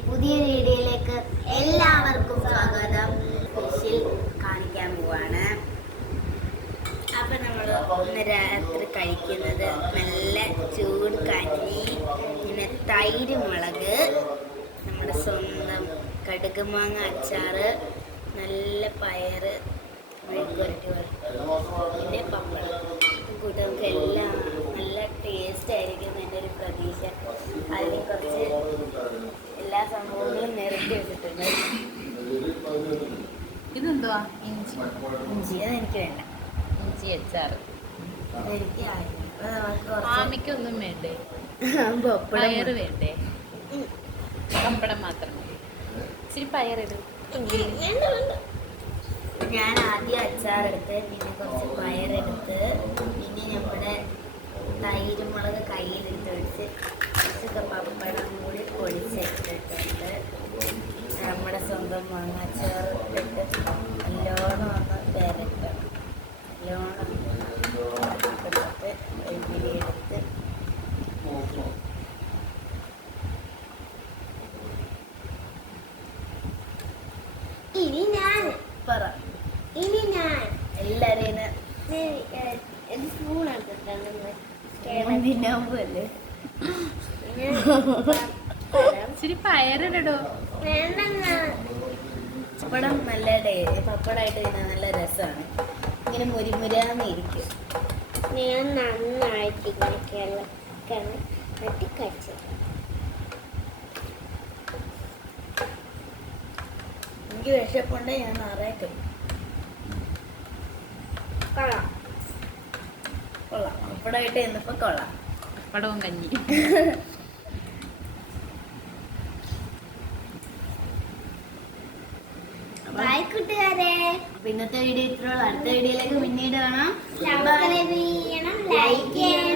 പുതിയ വീഡിയോയിലേക്ക് എല്ലാവർക്കും സ്വാഗതം. സ്പെഷ്യൽ കാണിക്കാൻ പോവാണ്. അപ്പം നമ്മൾ ഇന്ന് രാത്രി കഴിക്കുന്നത് നല്ല ചൂട് കഞ്ഞി, പിന്നെ തൈര് മുളക്, നമ്മുടെ സ്വന്തം കടുകുമാങ്ങ അച്ചാറ്, നല്ല പയറ് മെഴുക്കുവരട്ടി, പിന്നെ പപ്പടം കൂട്ടി നമുക്ക് എല്ലാം നല്ല ടേസ്റ്റ് ആയിരിക്കും എൻ്റെ ഒരു പ്രതീക്ഷ. അതിന് കുറച്ച് എല്ലാ സംഭവങ്ങളും നിരത്തി വെച്ചിട്ടുണ്ട്. ഇതെന്തുവാ? ഇഞ്ചി അതെനിക്ക് വേണ്ട. ഇഞ്ചി അച്ചാറ് എനിക്ക് ആമിക്കൊന്നും വേണ്ടേ? പയറ് വേണ്ടേ? പപ്പടം മാത്രം മതി. ഇച്ചിരി പയറിടും. ഞാൻ ആദ്യം അച്ചാറെടുത്ത്, പിന്നെ കുറച്ച് പയറെടുത്ത്, പിന്നെ നമ്മുടെ തൈര് മുളക് കയ്യിലെടുത്ത് വെച്ച് കുറച്ചൊക്കെ പപ്പടം കൂടി പൊടിച്ചെടുത്തിട്ടുണ്ട്. നമ്മുടെ സ്വന്തം മാങ്ങാച്ചാർ ഇട്ടിട്ട് നല്ലോണം ഒന്ന് വരക്കണം. നല്ലോണം എടുത്തിട്ട് എടുത്ത് ഇനി ഞാൻ എല്ലാരെയും സ്പൂൺ എടുത്തിട്ടുണ്ട്. ഇച്ചിരി പയറിടോ. പപ്പടം നല്ല പപ്പടമായിട്ട് തിന്നാൻ നല്ല രസമാണ്. ഇങ്ങനെ മുരിമുരാന്ന് ഇരിക്കും. ഞാൻ നന്നായിട്ട് ഇങ്ങനെ കിളക്കണം കഴിച്ചു. എനിക്ക് വിശപ്പുണ്ട്, ഞാൻ നിറയെ കഴിക്കും. കൊള്ളാം കൊള്ളാം. പപ്പടമായിട്ട് ചെന്നപ്പോ കൊള്ളാം. പപ്പടവും കഞ്ഞി. കൂട്ടുകാരെ, ഇന്നത്തെ വീഡിയോ ഇത്രയുള്ളൂ. അടുത്ത വീഡിയോയിലേക്ക് പിന്നീട് കാണാം. സബ്സ്ക്രൈബ് ചെയ്യണം, ലൈക്ക് ചെയ്യണം.